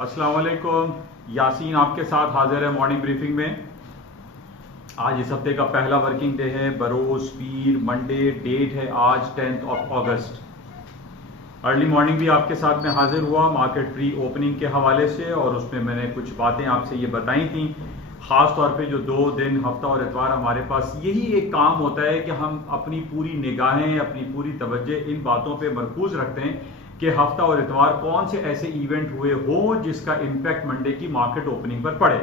अस्सलाम वालेकुम। यासीन आपके साथ हाजिर है मॉर्निंग ब्रीफिंग में। आज इस हफ्ते का पहला वर्किंग डे है, बरोज पीर मंडे, डेट है आज 10 अगस्त। अर्ली मॉर्निंग भी आपके साथ में हाजिर हुआ मार्केट प्री ओपनिंग के हवाले से, और उसमें मैंने कुछ बातें आपसे ये बताई थी। खास तौर पे जो 2 दिन हफ्ता और इतवार हमारे पास यही एक काम होता है कि हम अपनी पूरी निगाहें, अपनी पूरी तवज्जो इन बातों पे मरकूज रखते हैं कि हफ्ता और इतवार कौन से ऐसे इवेंट हुए हो जिसका इम्पैक्ट मंडे की मार्केट ओपनिंग पर पड़े,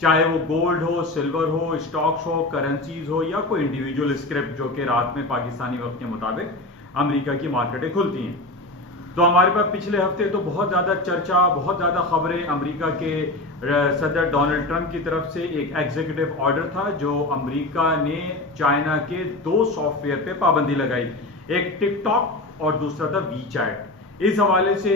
चाहे वो गोल्ड हो, सिल्वर हो, स्टॉक्स हो, करेंसीज हो, या कोई इंडिविजुअल स्क्रिप्ट जो कि रात में पाकिस्तानी वक्त के मुताबिक अमेरिका की मार्केटें खुलती हैं। तो हमारे पास पिछले हफ्ते तो बहुत ज़्यादा चर्चा, बहुत ज़्यादा खबरें। अमेरिका के सदर डोनाल्ड ट्रंप की तरफ से एक एग्जीक्यूटिव ऑर्डर था जो अमेरिका ने चाइना के 2 सॉफ्टवेयर पे पाबंदी लगाई, एक टिकटॉक और दूसरा था वी चैट। इस हवाले से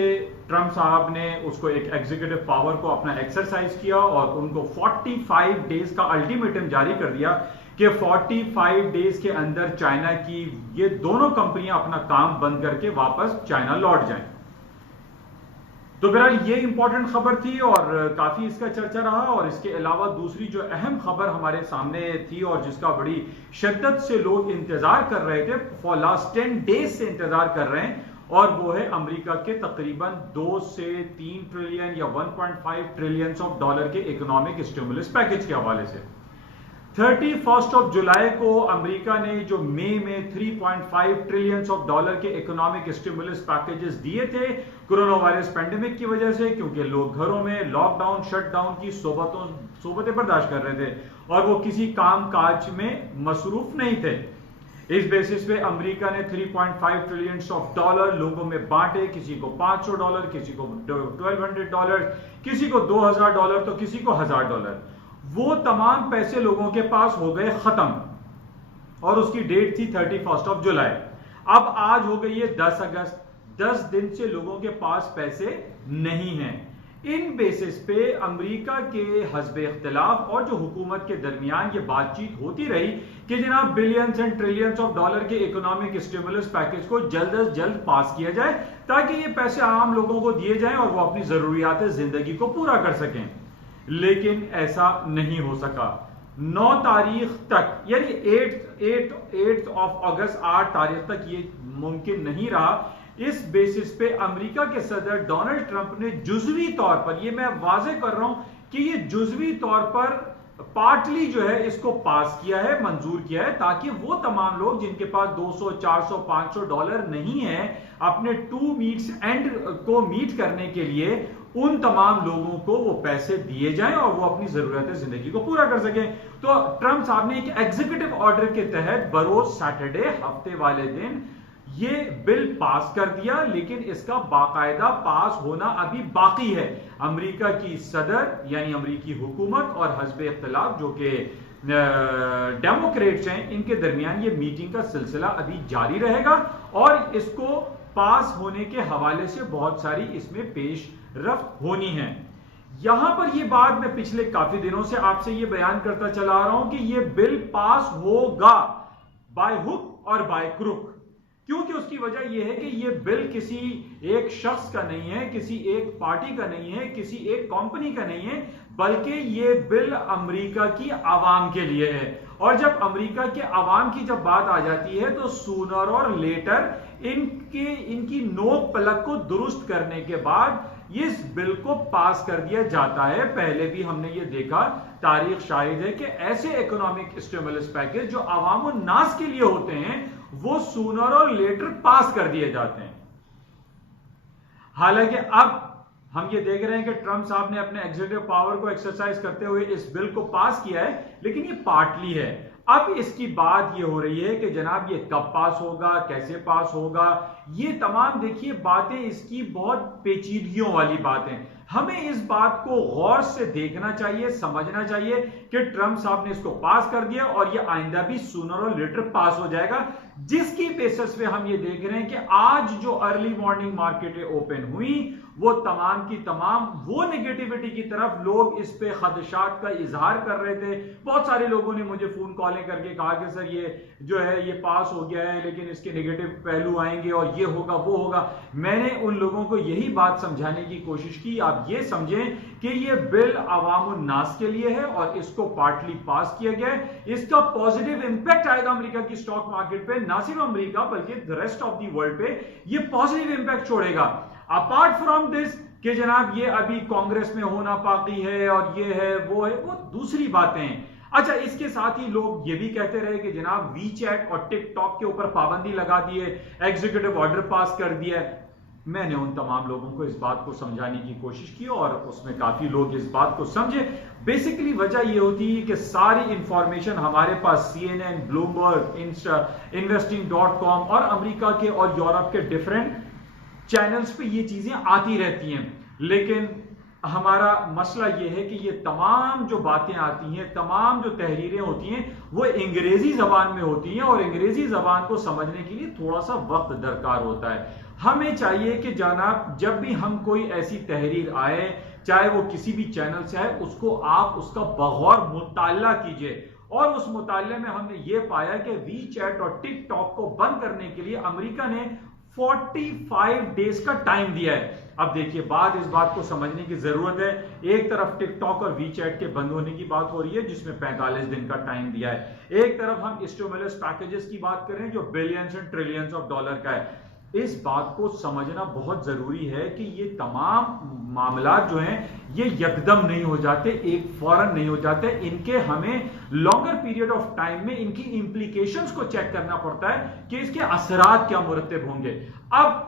ट्रंप साहब ने उसको एक एग्जीक्यूटिव पावर को अपना एक्सरसाइज किया और उनको 45 डेज का अल्टीमेटम जारी कर दिया कि 45 डेज के अंदर चाइना की ये दोनों कंपनियां अपना काम बंद करके वापस चाइना लौट जाएं। तो बहरहाल ये इंपॉर्टेंट खबर थी और काफी इसका चर्चा रहा। और इसके अलावा दूसरी जो अहम खबर हमारे सामने थी और जिसका बड़ी शिद्दत से लोग इंतजार कर रहे थे, फॉर लास्ट 10 डेज से इंतजार कर रहे हैं, और वो है अमेरिका के तकरीबन 2 से 3 ट्रिलियन या 1.5 ट्रिलियन ऑफ डॉलर के इकोनॉमिक स्टिमुलस पैकेज के हवाले से। 31 जुलाई को अमेरिका ने जो मई में 3.5 ट्रिलियन ऑफ डॉलर के इकोनॉमिक स्टिमुलस पैकेजेस दिए थे कोरोना वायरस पेंडेमिक की वजह से, क्योंकि लोग घरों में लॉकडाउन शटडाउन की सोबतें बर्दाश्त कर रहे थे और वो किसी काम काज में मसरूफ नहीं थे। इस बेसिस पे अमेरिका ने 3.5 ट्रिलियन ऑफ डॉलर लोगों में बांटे, किसी को $500, किसी को $1200, किसी को $2000 तो किसी को $1000। वो तमाम पैसे लोगों के पास हो गए खत्म और उसकी डेट थी 31 जुलाई। अब आज हो गई है 10 अगस्त। 10 दिन से लोगों के पास पैसे नहीं हैं। इन बेसिस पे अमेरिका के हस्बे इख्तिलाफ और जो हुकूमत के दरमियान ये बातचीत होती रही कि जनाब billions and trillions of dollar के इकोनॉमिक स्टिमुलस पैकेज को जल्द अज जल्द पास किया जाए ताकि ये पैसे आम लोगों को दिए जाएं और वो अपनी जरूरियात जिंदगी को पूरा कर सकें। लेकिन ऐसा नहीं हो सका। 9 तारीख तक यानी 8 अगस्त 8 तारीख तक ये मुमकिन नहीं रहा। इस बेसिस पे अमेरिका के सदर डोनाल्ड ट्रंप ने जुजवी तौर पर, ये मैं वाज़ेह कर रहा हूं कि ये जुजवी तौर पर पार्टली जो है इसको पास किया है, मंजूर किया है, ताकि वो तमाम लोग जिनके पास 200, 400, $500 नहीं है अपने 2 मीट्स एंड को मीट करने के लिए, उन तमाम लोगों को वो पैसे दिए जाएं और वो अपनी जरूरतें जिंदगी को पूरा कर सकें। तो ट्रंप साहब ने एक एग्जीक्यूटिव ऑर्डर के तहत बरोज सैटरडे, हफ्ते वाले दिन, ये बिल पास कर दिया, लेकिन इसका बाकायदा पास होना अभी बाकी है। अमेरिका की सदर यानी अमेरिकी हुकूमत और हस्बे इख्तिलाफ जो कि डेमोक्रेट्स हैं, इनके दरमियान ये मीटिंग का सिलसिला अभी जारी रहेगा और इसको पास होने के हवाले से बहुत सारी इसमें पेश रफ्त होनी है। यहां पर यह बात मैं पिछले काफी दिनों से आपसे यह बयान करता चला आ रहा हूं कि यह बिल पास होगा बाय हुक और बाय क्रुक, क्योंकि उसकी वजह यह है कि यह बिल किसी एक शख्स का नहीं है, किसी एक पार्टी का नहीं है, किसी एक कंपनी का नहीं है, बल्कि यह बिल अमेरिका की आवाम के लिए है। और जब अमेरिका के आवाम की जब बात आ जाती है तो सूनर और लेटर इनकी नोक पलक को दुरुस्त करने के बाद इस बिल को पास कर दिया जाता है। पहले भी हमने ये देखा, तारीख शाहिद है कि ऐसे इकोनॉमिक स्टिमुलस पैकेज जो अवाम नास के लिए होते हैं वो सूनर और लेटर पास कर दिए जाते हैं। हालांकि अब हम ये देख रहे हैं कि ट्रंप साहब ने अपने एग्जीक्यूटिव पावर को एक्सरसाइज करते हुए इस बिल को पास किया है, लेकिन ये पार्टली है। अब इसकी बात ये हो रही है कि जनाब ये कब पास होगा, कैसे पास होगा, ये तमाम देखिए बातें इसकी बहुत पेचीदगियों वाली बातें। हमें इस बात को गौर से देखना चाहिए, समझना चाहिए कि ट्रंप साहब ने इसको पास कर दिया और ये आइंदा भी सूनर और लेटर पास हो जाएगा, जिसकी बेसिस पे हम ये देख रहे हैं कि आज जो अर्ली मॉर्निंग मार्केटें ओपन हुई वो तमाम की तमाम वो नेगेटिविटी की तरफ लोग इस पे खदशात का इजहार कर रहे थे। बहुत सारे लोगों ने मुझे फोन कॉलें करके कहा कि सर ये जो है ये पास हो गया है लेकिन इसके नेगेटिव पहलू आएंगे और ये होगा वो होगा। मैंने उन लोगों को यही बात समझाने की कोशिश की, आप ये समझें कि ये बिल अवामुन नास के लिए है और इसको पार्टली पास किया गया है। इसका पॉजिटिव इंपैक्ट आएगा अमेरिका की स्टॉक मार्केट पे, ना सिर्फ अमेरिका बल्कि the rest of the world पे ये पॉजिटिव इंपैक्ट छोड़ेगा। अपार्ट फ्रॉम दिस कि जनाब ये अभी कांग्रेस में होना बाकी है और ये है वो दूसरी बातें हैं। अच्छा, इसके साथ ही लोग ये भी कहते रहे कि जनाब वी चैट और टिकटॉक के ऊपर पाबंदी लगा दी है, एग्जीक्यूटिव ऑर्डर पास कर दिया है। मैंने उन तमाम लोगों को इस बात को समझाने की कोशिश की और उसमें काफी लोग इस बात को समझे। बेसिकली वजह यह होती है कि सारी इंफॉर्मेशन हमारे पास CNN, ब्लूमबर्ग, investing.com और अमेरिका के और यूरोप के डिफरेंट चैनल्स पे ये चीजें आती रहती हैं, लेकिन हमारा मसला यह है कि ये तमाम जो बातें आती हैं, तमाम जो तहरीरें होती हैं वो अंग्रेजी जबान में होती हैं और अंग्रेजी जबान को समझने के लिए थोड़ा सा वक्त दरकार होता है। हमें चाहिए कि जनाब जब भी हम कोई ऐसी तहरीर आए, चाहे वो किसी भी चैनल से आए, उसको आप उसका बगौर मुताला कीजिए। और उस मुताले में हमने ये पाया कि वी चैट और टिकटॉक को बंद करने के लिए अमेरिका ने 45 डेज का टाइम दिया है। अब देखिए इस बात को समझने की जरूरत है। एक तरफ टिकटॉक और वी चैट के बंद होने की बात हो रही है जिसमें 45 दिन का टाइम दिया है, एक तरफ हम स्टिमुलस पैकेजेस की बात कर रहे हैं जो billions and trillions of dollar का है। इस बात को समझना बहुत जरूरी है कि ये तमाम मामला जो हैं ये यकदम नहीं हो जाते, एक फौरन नहीं हो जाते, इनके हमें लॉन्गर पीरियड ऑफ टाइम में इनकी इंप्लीकेशंस को चेक करना पड़ता है कि इसके असरात क्या मुरत्तब होंगे। अब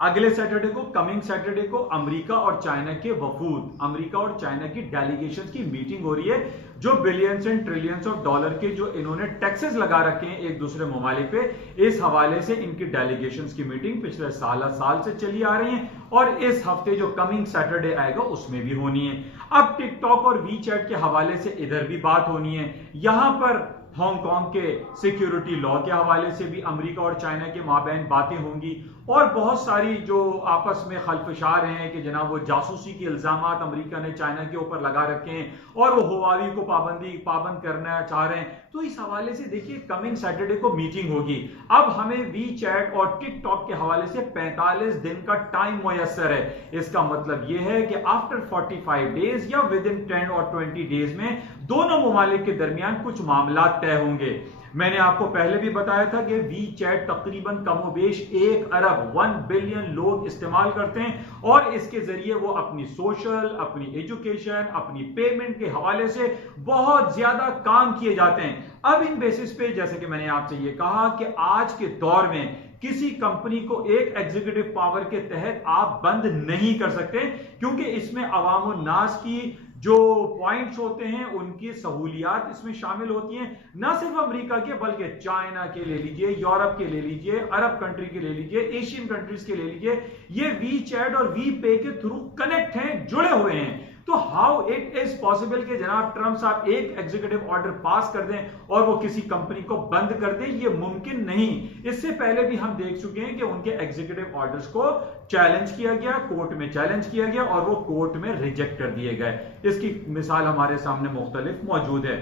अगले सैटरडे को, कमिंग सैटरडे को अमेरिका और चाइना के वफूद, अमेरिका और चाइना की डेलीगेशन की मीटिंग हो रही है जो billions and trillions of dollar के जो इन्होंने टैक्सेस लगा रखे हैं एक दूसरे ममालिक पे, इस हवाले से इनकी डेलीगेशंस की मीटिंग पिछले साल से चली आ रही है और इस हफ्ते जो कमिंग सैटरडे आएगा उसमें भी होनी है। अब टिकटॉक और वी चैट के हवाले से इधर भी बात होनी है, यहां पर हांगकांग के सिक्योरिटी लॉ के हवाले से भी अमेरिका और चाइना के माबैन बातें होंगी और बहुत सारी जो आपस में खलफशार हैं कि जनाब वो जासूसी के इल्जामात अमेरिका ने चाइना के ऊपर लगा रखे हैं और वो हुआवी को पाबंद करना चाह रहे हैं। तो इस हवाले से देखिए कमिंग सैटरडे को मीटिंग होगी। अब हमें वी चैट और टिकटॉक के हवाले से 45 दिन का टाइम मुयस्सर है। इसका मतलब यह है कि आफ्टर 45 डेज या विद इन 10 और 20 डेज में दोनों ममालिक के दरमियान कुछ मामला तय होंगे। मैंने आपको पहले भी बताया था कि वी चैट तकरीबन कमोबेश 1 अरब 1 बिलियन लोग इस्तेमाल करते हैं और इसके जरिए वो अपनी सोशल, अपनी एजुकेशन, अपनी पेमेंट के हवाले से बहुत ज्यादा काम किए जाते हैं। अब इन बेसिस पे जैसे कि मैंने आपसे ये कहा कि आज के दौर में किसी कंपनी को एक एग्जीक्यूटिव पावर के तहत आप बंद नहीं कर सकते क्योंकि इसमें अवाम नास की जो पॉइंट्स होते हैं उनकी सहूलियात इसमें शामिल होती हैं, ना सिर्फ अमेरिका के बल्कि चाइना के ले लीजिए, यूरोप के ले लीजिए, अरब कंट्री के ले लीजिए, एशियन कंट्रीज के ले लीजिए, ये वी चैट और वी पे के थ्रू कनेक्ट हैं, जुड़े हुए हैं। तो हाउ इट इज पॉसिबल कि जनाब ट्रंप साहब एक एग्जीक्यूटिव ऑर्डर पास कर दें और वो किसी कंपनी को बंद कर दें? ये मुमकिन नहीं। इससे पहले भी हम देख चुके हैं कि उनके एग्जीक्यूटिव ऑर्डर्स को चैलेंज किया गया, कोर्ट में चैलेंज किया गया और वो कोर्ट में रिजेक्ट कर दिए गए। इसकी मिसाल हमारे सामने मुख्तलिफ मौजूद है।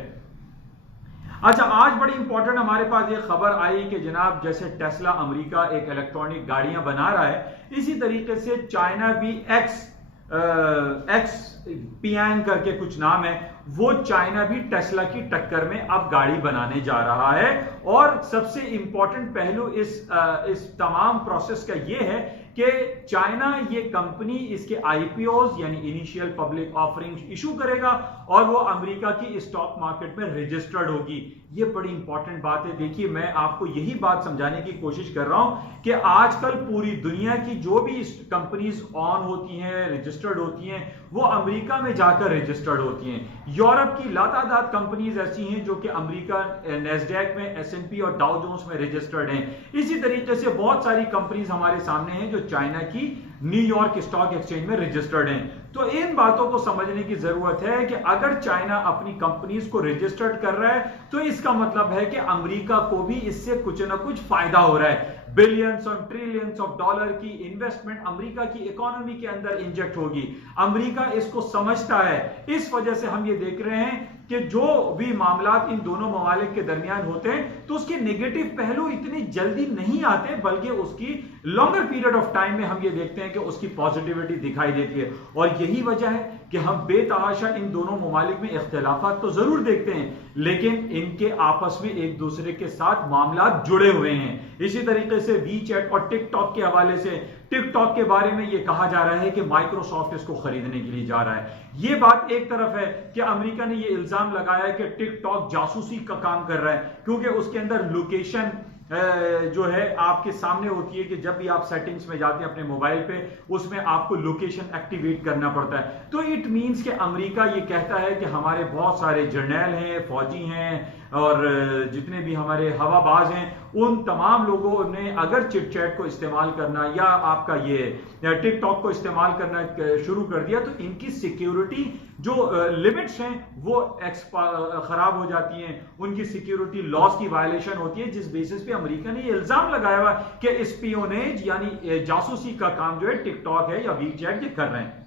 अच्छा, आज बड़ी इंपॉर्टेंट हमारे पास ये खबर आई कि जनाब जैसे टेस्ला अमेरिका एक इलेक्ट्रॉनिक गाड़ियां बना रहा है, इसी तरीके से चाइना भी XPeng करके कुछ नाम है, वो चाइना भी टेस्ला की टक्कर में अब गाड़ी बनाने जा रहा है। और सबसे इंपॉर्टेंट पहलू इस तमाम प्रोसेस का ये है कि चाइना ये कंपनी इसके IPOs यानी इनिशियल पब्लिक ऑफरिंग इशू करेगा और वो अमेरिका की स्टॉक मार्केट में रजिस्टर्ड होगी। ये बड़ी इंपॉर्टेंट बात है। देखिए, मैं आपको यही बात समझाने की कोशिश कर रहा हूं कि आजकल पूरी दुनिया की जो भी कंपनीज ऑन होती हैं, रजिस्टर्ड होती हैं, वो अमेरिका में जाकर रजिस्टर्ड होती हैं। यूरोप की लातादाद कंपनीज ऐसी हैं जो कि अमेरिका नैस्डैक में, S&P और डाउ जोन्स में रजिस्टर्ड हैं। इसी तरीके से बहुत सारी कंपनीज हमारे सामने हैं जो चाइना की न्यूयॉर्क स्टॉक एक्सचेंज में रजिस्टर्ड हैं। तो इन बातों को समझने की जरूरत है कि अगर चाइना अपनी कंपनीज को रजिस्टर्ड कर रहा है तो इसका मतलब है कि अमेरिका को भी इससे कुछ ना कुछ फायदा हो रहा है। बिलियंस और ट्रिलियंस ऑफ डॉलर की इन्वेस्टमेंट अमेरिका की इकोनॉमी के अंदर इंजेक्ट होगी। अमेरिका इसको समझता है। इस वजह से हम ये देख रहे हैं कि जो भी मामलात इन दोनों ममालिक के दरमियान होते हैं तो उसके नेगेटिव पहलू इतनी जल्दी नहीं आते, बल्कि उसकी लॉन्गर पीरियड ऑफ टाइम में हम ये देखते हैं कि उसकी पॉजिटिविटी दिखाई देती है। और यही वजह है कि हम बेतहाशा इन दोनों ममालिक में इख्तिलाफात तो जरूर देखते हैं, लेकिन इनके आपस में एक दूसरे के साथ मामलात जुड़े हुए हैं। इसी तरीके से वी चैट और टिकटॉक के हवाले से, टिकटॉक के बारे में यह कहा जा रहा है कि माइक्रोसॉफ्ट इसको खरीदने के लिए जा रहा है। यह बात एक तरफ है कि अमेरिका ने यह इल्जाम लगाया कि टिकटॉक जासूसी का काम कर रहा है, क्योंकि उसके अंदर लोकेशन जो है आपके सामने होती है कि जब भी आप सेटिंग्स में जाते हैं अपने मोबाइल पे, उसमें आपको लोकेशन एक्टिवेट करना पड़ता है। तो इट मींस कि अमेरिका ये कहता है कि हमारे बहुत सारे जर्नैल हैं, फौजी हैं और जितने भी हमारे हवाबाज हैं, उन तमाम लोगों ने अगर चिटचैट को इस्तेमाल करना या आपका ये टिकटॉक को इस्तेमाल करना शुरू कर दिया तो इनकी सिक्योरिटी जो लिमिट्स हैं वो खराब हो जाती हैं, उनकी सिक्योरिटी लॉस की वायलेशन होती है, जिस बेसिस पे अमेरिका ने ये इल्जाम लगाया हुआ कि स्पियोनेज यानी जासूसी का काम जो है टिकटॉक है या वी चैट ये कर रहे हैं।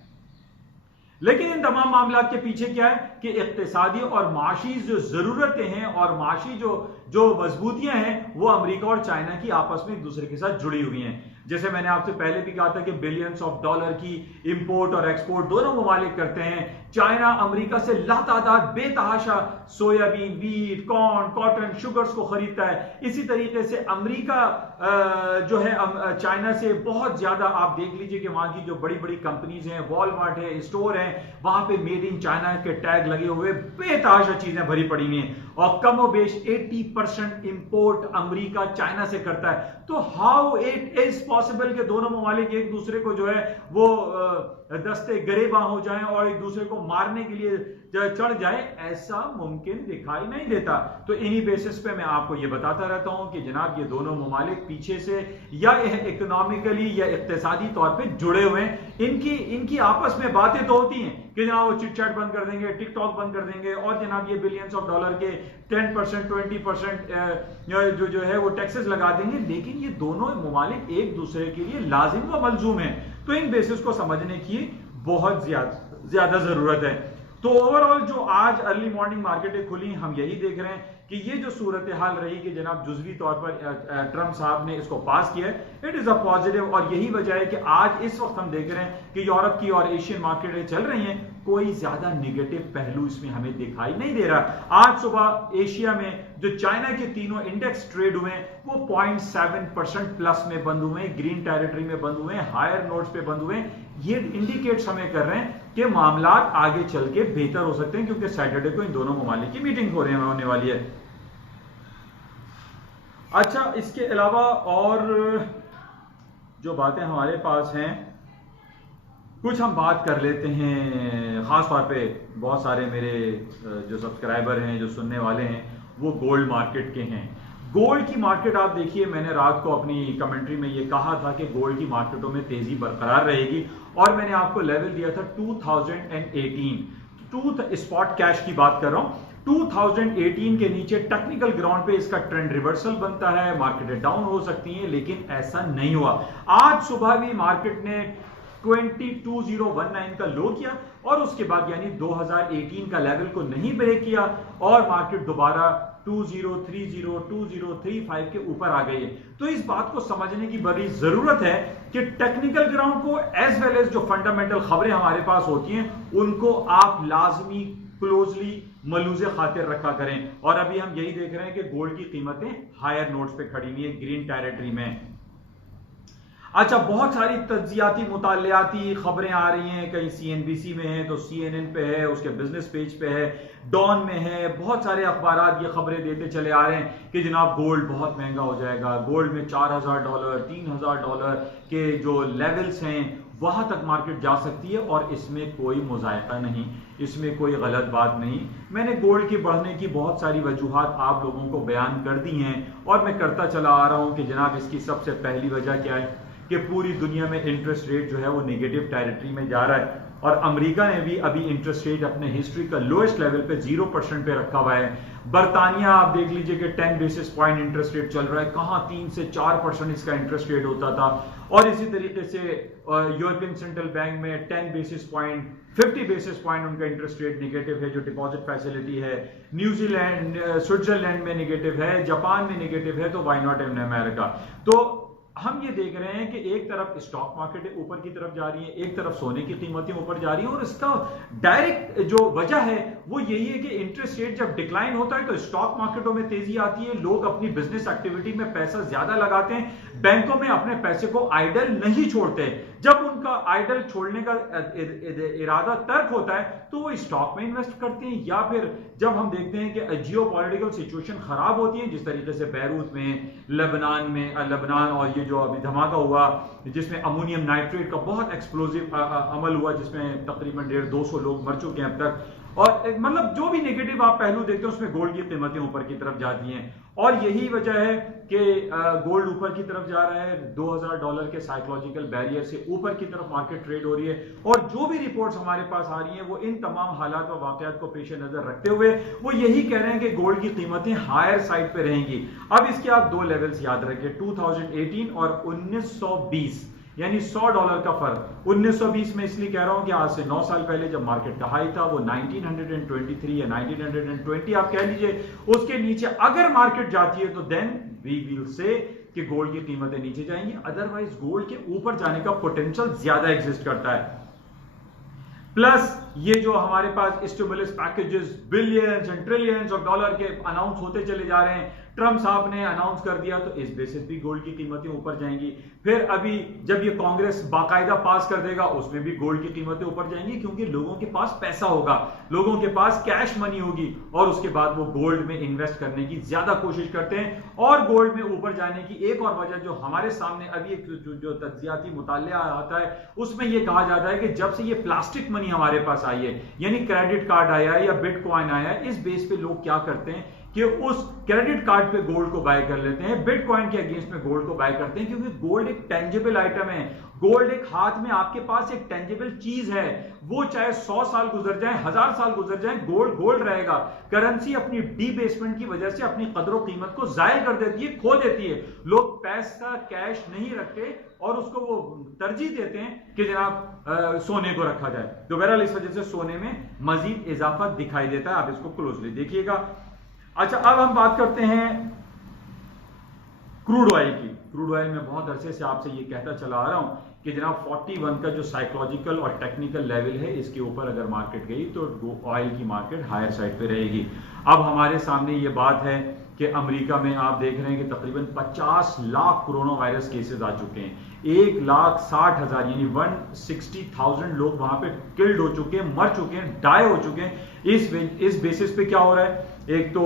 लेकिन इन तमाम मामलों के पीछे क्या है कि इक्तिसादी और माशी जो जरूरतें हैं और माशी जो मजबूतियां हैं वो अमेरिका और चाइना की आपस में एक दूसरे के साथ जुड़ी हुई हैं। जैसे मैंने आपसे पहले भी कहा था कि बिलियंस ऑफ डॉलर की इंपोर्ट और एक्सपोर्ट दोनों ममालिक करते हैं। चाइना अमेरिका से लातादाद बेतहाशा soybean, wheat, corn, cotton, sugars को खरीदता है। इसी तरीके से अमेरिका जो है चाइना से बहुत ज्यादा, आप देख लीजिए कि वहां की जो बड़ी बड़ी कंपनीज हैं, वॉलमार्ट है, स्टोर हैं, वहां पे मेड इन चाइना के टैग लगे हुए बेतहाशा चीजें भरी पड़ी हुई हैं और कमोबेश 80% इंपोर्ट अमेरिका चाइना से करता है। तो हाउ इट इज पॉसिबल कि दोनों ममालिक एक दूसरे को जो है वो दस्ते गरेबां हो जाएं और एक दूसरे को मारने के लिए चढ़ जाए? ऐसा मुमकिन दिखाई नहीं देता। तो इन्हीं बेसिस पे मैं आपको ये बताता रहता हूं कि जनाब ये दोनों ममालिक पीछे से या इकोनॉमिकली या इक्तिसादी तौर पे जुड़े हुए हैं। इनकी आपस में बातें तो होती हैं कि जनाब वो चिटचैट बंद कर देंगे, टिकटॉक बंद कर देंगे और जनाब ये बिलियंस ऑफ डॉलर के 10% 20% जो है वो टैक्सेस लगा देंगे, लेकिन ये दोनों ममालिक एक दूसरे के लिए लाजिम व मलजूम है। तो इन बेसिस को समझने की बहुत ज्यादा जरूरत है। तो ओवरऑल जो आज अर्ली मॉर्निंग मार्केटें खुली, हम यही देख रहे हैं कि ये जो सूरत हाल रही कि जनाब जुजवी तौर पर ट्रंप साहब ने इसको पास किया है, इट इज अ पॉजिटिव। और यही वजह है कि आज इस वक्त हम देख रहे हैं कि यूरोप की और एशियन मार्केटें चल रही हैं, कोई ज्यादा निगेटिव पहलू इसमें हमें दिखाई नहीं दे रहा। आज सुबह एशिया में जो चाइना के तीनों इंडेक्स ट्रेड हुए हैं वो 0.7% प्लस में बंद हुए हैं, ग्रीन टेरिटरी में बंद हुए हैं, हायर नोट्स पे बंद हुए हैं। ये इंडिकेट्स हमें कर रहे हैं कि मामलात आगे चल के बेहतर हो सकते हैं, क्योंकि सैटरडे को इन दोनों ममालिक की मीटिंग होने वाली है। अच्छा, इसके अलावा और जो बातें हमारे पास हैं कुछ हम बात कर लेते हैं। खास तौर पे बहुत सारे मेरे जो सब्सक्राइबर हैं, जो सुनने वाले हैं, वो गोल्ड मार्केट के हैं। गोल्ड की मार्केट आप देखिए, मैंने रात को अपनी कमेंट्री में ये कहा था कि गोल्ड की मार्केटों में तेजी बरकरार रहेगी और मैंने आपको लेवल दिया था 2018 स्पॉट कैश की बात कर रहा हूं। 2018 के नीचे टेक्निकल ग्राउंड पे इसका ट्रेंड रिवर्सल बनता है, मार्केटें डाउन हो सकती हैं, लेकिन ऐसा नहीं हुआ। आज सुबह भी मार्केट ने 22019 का लो किया और उसके बाद यानी 2018 का लेवल को नहीं ब्रेक किया और मार्केट दोबारा 2030 2035 के ऊपर आ गई है। तो इस बात को समझने की बड़ी जरूरत है कि टेक्निकल ग्राउंड को एज वेल एज जो फंडामेंटल खबरें हमारे पास होती हैं उनको आप लाजमी क्लोजली मलूज़े खातिर रखा करें। और अभी हम यही देख रहे हैं कि गोल्ड की कीमतें हायर नोट्स पे खड़ी हुई है, ग्रीन टेरिटरी में। अच्छा, बहुत सारी तज्जियाती मुतालियाती खबरें आ रही हैं, कहीं CNBC में है तो CNN पे है, उसके बिजनेस पेज पे है, डॉन में है, बहुत सारे अखबारात ये खबरें देते चले आ रहे हैं कि जनाब गोल्ड बहुत महंगा हो जाएगा, गोल्ड में $4000 $3000 के जो लेवल्स हैं वहां तक मार्केट जा सकती है और इसमें कोई मुज़ायका नहीं, इसमें कोई गलत बात नहीं। मैंने गोल्ड के बढ़ने की बहुत सारी वजूहात आप लोगों को बयान कर दी हैं और मैं करता चला आ रहा हूं कि जनाब इसकी सबसे पहली वजह क्या है कि पूरी दुनिया में इंटरेस्ट रेट जो है वो नेगेटिव टेरिटरी में जा रहा है और अमेरिका ने भी अभी इंटरेस्ट रेट अपने हिस्ट्री का लोएस्ट लेवल पे 0% पे रखा हुआ है। बर्तानिया आप देख लीजिए कि 10 बेसिस पॉइंट इंटरेस्ट रेट चल रहा है, कहां 3 से 4% इसका इंटरेस्ट रेट होता था। और इसी तरीके से यूरोपियन सेंट्रल बैंक में 10 बेसिस पॉइंट 50 बेसिस पॉइंट उनका इंटरेस्ट रेट नेगेटिव है जो डिपॉजिट फैसिलिटी है। न्यूजीलैंड स्विट्जरलैंड में नेगेटिव है, जापान में नेगेटिव है, तो व्हाई नॉट इन अमेरिका। तो हम ये देख रहे हैं कि एक तरफ स्टॉक मार्केट ऊपर की तरफ जा रही है, एक तरफ सोने की कीमतें ऊपर जा रही हैं और इसका डायरेक्ट जो वजह है वो यही है कि इंटरेस्ट रेट जब डिक्लाइन होता है तो स्टॉक मार्केटों में तेजी आती है, लोग अपनी बिजनेस एक्टिविटी में पैसा ज्यादा लगाते हैं, बैंकों में अपने पैसे को आइडल नहीं छोड़ते। जब उनका आइडल छोड़ने का इरादा तर्क होता है तो वो स्टॉक में इन्वेस्ट करते हैं या फिर जब हम देखते हैं कि जियोपॉलिटिकल सिचुएशन खराब होती है, जिस तरीके से बैरूत में, लेबनान और ये जो अभी धमाका हुआ जिसमें अमोनियम नाइट्रेट का बहुत एक्सप्लोजिव अमल हुआ जिसमें तकरीबन 150-200 लोग मर चुके हैं अब तक। और मतलब जो भी नेगेटिव आप पहलू देखते हैं उसमें गोल्ड की कीमतें ऊपर की तरफ जाती हैं और यही वजह है कि गोल्ड ऊपर की तरफ जा रहा है। $2000 के साइकोलॉजिकल बैरियर से ऊपर की तरफ मार्केट ट्रेड हो रही है और जो भी रिपोर्ट्स हमारे पास आ रही हैं वो इन तमाम हालात और वाकयात को पेश नजर रखते हुए वो यही कह रहे हैं कि गोल्ड की कीमतें हायर साइड पे रहेंगी। अब इसके आप दो लेवल्स याद रखिए, 2018 और 1920, यानी $100 का फर्क। 1920 में इसलिए कह रहा हूं कि आज से 9 साल पहले जब मार्केट का हाई था वो 1923 या 1920 आप कह लीजिए, उसके नीचे अगर मार्केट जाती है तो देन वी विल से कि गोल्ड की कीमतें नीचे जाएंगी, अदरवाइज गोल्ड के ऊपर जाने का पोटेंशियल ज्यादा एग्जिस्ट करता है। प्लस ये जो हमारे पास stimulus packages billions and trillions of dollar के अनाउंस होते चले जा रहे हैं, ट्रम्प साहब ने अनाउंस कर दिया तो इस बेसिस भी गोल्ड की कीमतें ऊपर जाएंगी। फिर अभी जब ये कांग्रेस बाकायदा पास कर देगा उसमें भी गोल्ड की कीमतें ऊपर जाएंगी क्योंकि लोगों के पास पैसा होगा, लोगों के पास कैश मनी होगी और उसके बाद वो गोल्ड में इन्वेस्ट करने की ज्यादा कोशिश करते हैं। और गोल्ड में ऊपर जाने की एक और वजह जो हमारे सामने अभी एक जो तज्जियाती मुतालिया आता है उसमें यह कहा जाता है कि जब से ये प्लास्टिक मनी हमारे पास आई है, यानी क्रेडिट कार्ड आया है या बिटकॉइन आया है, इस बेस पे लोग क्या करते हैं कि उस क्रेडिट कार्ड पे गोल्ड को बाय कर लेते हैं, बिटकॉइन के अगेंस्ट में गोल्ड को बाय करते हैं क्योंकि गोल्ड एक टेंजिबल आइटम है। गोल्ड एक हाथ में आपके पास एक टेंजिबल चीज है, वो चाहे 100 साल गुजर जाए, 1000 साल गुजर जाए, गोल्ड गोल्ड रहेगा। करेंसी अपनी डीबेसमेंट की वजह से अपनी कदरों कीमत को जायल कर देती है, खो देती है। लोग पैसा कैश नहीं रखते और उसको वो तरजीह देते हैं कि जनाब सोने को रखा जाए। तो बहरहाल इस वजह से सोने में मजीद इजाफा दिखाई देता है, आप इसको क्लोजली देखिएगा। अच्छा, अब हम बात करते हैं क्रूड ऑयल की। क्रूड ऑयल में बहुत अरसे से आपसे ये कहता चला आ रहा हूं कि जनाब 41 का जो साइकोलॉजिकल और टेक्निकल लेवल है इसके ऊपर अगर मार्केट गई तो ऑयल की मार्केट हायर साइड पे रहेगी। अब हमारे सामने ये बात है कि अमेरिका में आप देख रहे हैं कि तकरीबन 50 लाख कोरोना वायरस केसेस आ चुके हैं, 1,60,000 यानी 160,000 लोग वहां पे किल्ड हो चुके हैं, मर चुके हैं, डाई हो चुके हैं। इस बेसिस पे क्या हो रहा है, एक तो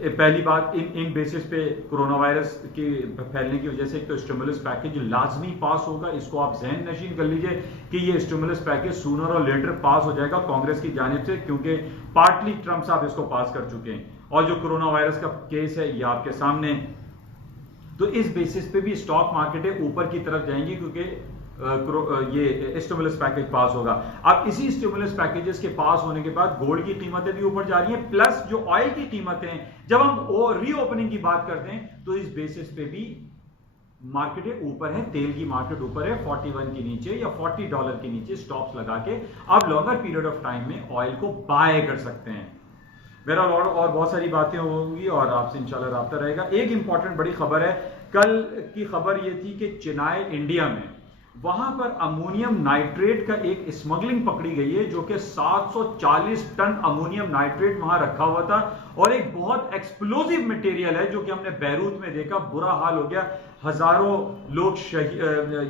पहली बात इन बेसिस पे कोरोना वायरस के फैलने की वजह से एक तो स्टिमुलस पैकेज लाजमी पास होगा, इसको आप जहन नशीन कर लीजिए कि ये स्टिमुलस पैकेज सूनर और लेटर पास हो जाएगा कांग्रेस की जानिब से, क्योंकि पार्टली ट्रम्प साहब इसको पास कर चुके हैं। और जो कोरोना वायरस का केस है ये आपके सामने, तो इस बेसिस पे भी स्टॉक मार्केटें ऊपर की तरफ जाएंगी क्योंकि ये स्टिमुलस पैकेज पास होगा। अब इसी स्टिमुलस पैकेजेस के पास होने के बाद गोल्ड की कीमतें भी ऊपर जा रही हैं, प्लस जो ऑयल की कीमतें हैं, जब हम रीओपनिंग की बात करते हैं तो इस बेसिस पे भी मार्केटें ऊपर है, तेल की मार्केट ऊपर है 41 के नीचे या $40 के नीचे स्टॉप्स लगा के आप लॉन्गर पीरियड ऑफ टाइम में ऑयल को बाय कर सकते हैं। मेरा और बहुत सारी बातें होंगी और आपसे इंशाल्लाह राब्ता रहेगा। एक इंपॉर्टेंट बड़ी खबर है, कल की खबर यह थी कि चेन्नई इंडिया में वहां पर अमोनियम नाइट्रेट का एक स्मगलिंग पकड़ी गई है जो कि 740 टन अमोनियम नाइट्रेट वहां रखा हुआ था और एक बहुत एक्सप्लोजिव मटेरियल है जो कि हमने बैरूत में देखा, बुरा हाल हो गया, हजारों लोग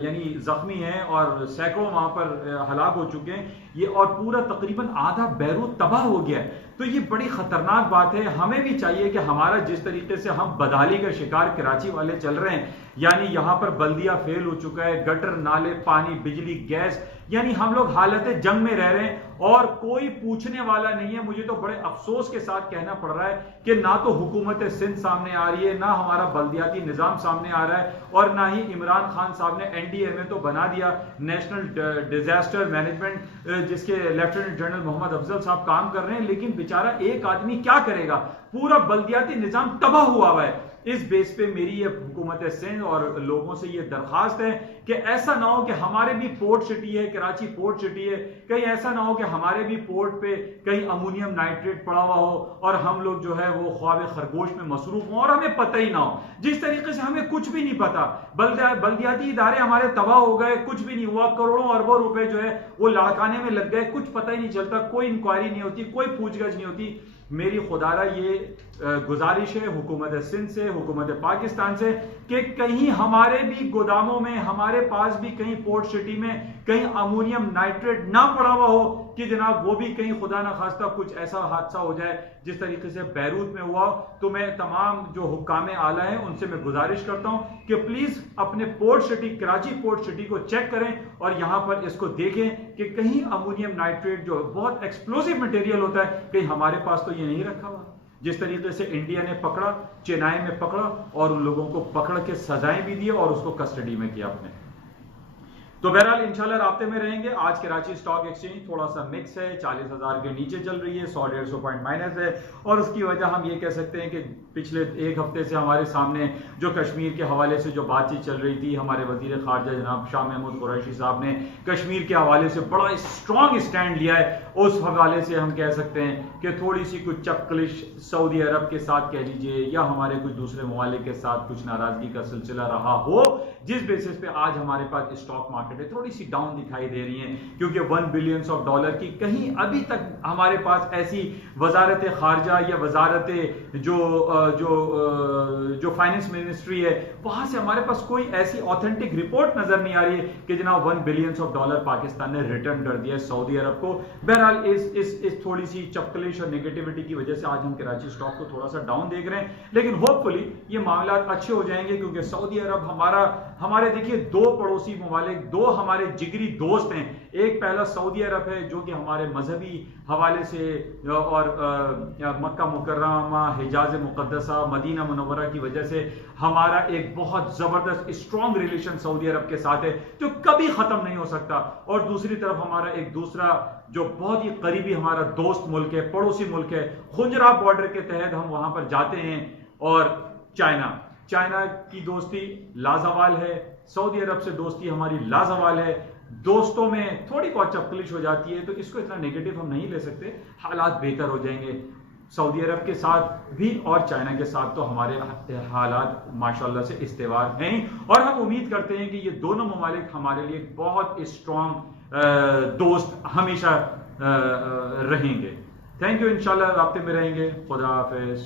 यानी जख्मी हैं और सैकड़ों वहां पर हलाक हो चुके हैं ये, और पूरा तकरीबन आधा बैरूत तबाह हो गया है। तो ये बड़ी खतरनाक बात है। हमें भी चाहिए कि हमारा जिस तरीके से हम बदहाली का शिकार कराची वाले चल रहे हैं, यानी यहां पर बल्दिया फेल हो चुका है, गटर नाले, पानी, बिजली, गैस, यानी हम लोग हालत जंग में रह रहे हैं और कोई पूछने वाला नहीं है। मुझे तो बड़े अफसोस के साथ कहना पड़ रहा है कि ना तो हुकूमत सिंध सामने आ रही है, ना हमारा बल्दियाती निजाम सामने आ रहा है। है, और ना ही इमरान खान साहब ने एनडीए में तो बना दिया नेशनल डिजास्टर मैनेजमेंट, जिसके लेफ्टिनेंट जनरल मोहम्मद अफजल साहब काम कर रहे हैं, लेकिन बेचारा एक आदमी क्या करेगा, पूरा बल्दियाती निजाम तबाह हुआ हुआ है। इस बेस पे मेरी ये हुकूमत सिंध और लोगों से ये दरखास्त है कि ऐसा ना हो कि हमारे भी पोर्ट सिटी है, कराची पोर्ट सिटी है, कहीं ऐसा ना हो कि हमारे भी पोर्ट पे कहीं अमोनियम नाइट्रेट पड़ा हुआ हो और हम लोग जो है वो ख्वाब खरगोश में मसरूफ हों और हमें पता ही ना हो। जिस तरीके से हमें कुछ भी नहीं पता, बल्दियाती इदारे हमारे तबाह हो गए, कुछ भी नहीं हुआ, करोड़ों अरबों रुपए जो है वो लड़काने में लग गए, कुछ पता ही नहीं चलता, कोई इंक्वायरी नहीं होती, कोई पूछगछ नहीं होती। मेरी खुदारा ये गुजारिश है हुकूमत सिंध से, हुकूमत पाकिस्तान से, कि कहीं हमारे भी गोदामों में, हमारे पास भी कहीं पोर्ट सिटी में कहीं अमोनियम नाइट्रेट ना पड़ा हुआ हो कि जनाब वो भी कहीं खुदा ना खास्ता कुछ ऐसा हादसा हो जाए जिस तरीके से बैरूत में हुआ। तो मैं तमाम जो हुक्काम आला हैं उनसे मैं गुजारिश करता हूं कि प्लीज अपने port city, Karachi port city को चेक करें और यहां पर इसको देखें कि कहीं अमोनियम नाइट्रेट जो बहुत एक्सप्लोसिव मटेरियल होता है, कहीं हमारे पास तो ये नहीं रखा हुआ। जिस तरीके से इंडिया ने पकड़ा, चेन्नई में पकड़ा और उन लोगों को पकड़ के सजाएं भी दी और उसको कस्टडी में किया अपने। तो बहरहाल इंशाल्लाह राब्ते में रहेंगे। आज कराची स्टॉक एक्सचेंज थोड़ा सा मिक्स है, 40,000 के नीचे चल रही है, 100-150 पॉइंट माइनस है, और उसकी वजह हम ये कह सकते हैं कि पिछले एक हफ्ते से हमारे सामने जो कश्मीर के हवाले से जो बातचीत चल रही थी, हमारे वजीर खारजा जनाब शाह महमूद कुरैशी साहब ने कश्मीर के हवाले से बड़ा स्ट्रॉन्ग स्टैंड लिया है। उस हवाले से हम कह सकते हैं कि थोड़ी सी कुछ चक्कलिश सऊदी अरब के साथ कह लीजिए या हमारे कुछ दूसरे ममालिक के साथ कुछ नाराजगी का सिलसिला रहा हो, जिस बेसिस पे आज हमारे पास स्टॉक मार्केट है थोड़ी सी डाउन दिखाई दे रही है, क्योंकि $1 बिलियन की कहीं अभी तक हमारे पास ऐसी वजारत खारजा या वजारत जो फाइनेंस मिनिस्ट्री है वहां से हमारे पास कोई ऐसी ऑथेंटिक रिपोर्ट नजर नहीं आ रही है कि जनाब $1 बिलियन पाकिस्तान ने रिटर्न कर दिया सऊदी अरब को। बहरहाल इस थोड़ी सी चपकलिश और नेगेटिविटी की वजह से आज हम कराची स्टॉक को थोड़ा सा डाउन देख रहे हैं, लेकिन होपफुली ये मामला अच्छे हो जाएंगे, क्योंकि सऊदी अरब हमारे देखिए दो पड़ोसी ममालिक, दो हमारे जिगरी दोस्त हैं। एक पहला सऊदी अरब है जो कि हमारे मजहबी हवाले से और मक्का मुकर्रमा, हिजाज मुकद्दसा, मदीना मुनव्वरा की वजह से हमारा एक बहुत जबरदस्त स्ट्रॉन्ग रिलेशन सऊदी अरब के साथ है जो कभी खत्म नहीं हो सकता। और दूसरी तरफ हमारा एक दूसरा जो बहुत ही करीबी हमारा दोस्त मुल्क है, पड़ोसी मुल्क है, खुजरा बॉर्डर के तहत हम वहां पर जाते हैं, और चाइना की दोस्ती लाजवाल है, सऊदी अरब से दोस्ती हमारी लाजवाल है। दोस्तों में थोड़ी बहुत चपकलिश हो जाती है तो इसको इतना नेगेटिव हम नहीं ले सकते, हालात बेहतर हो जाएंगे। सऊदी अरब के साथ भी और चाइना के साथ तो हमारे हालात माशाल्लाह से इस्तेवार हैं, और हम उम्मीद करते हैं कि ये दोनों ममालिक हमारे लिए बहुत स्ट्रॉन्ग दोस्त हमेशा रहेंगे। थैंक यू, इंशाल्लाह राब्ते में रहेंगे। खुदा हाफिज।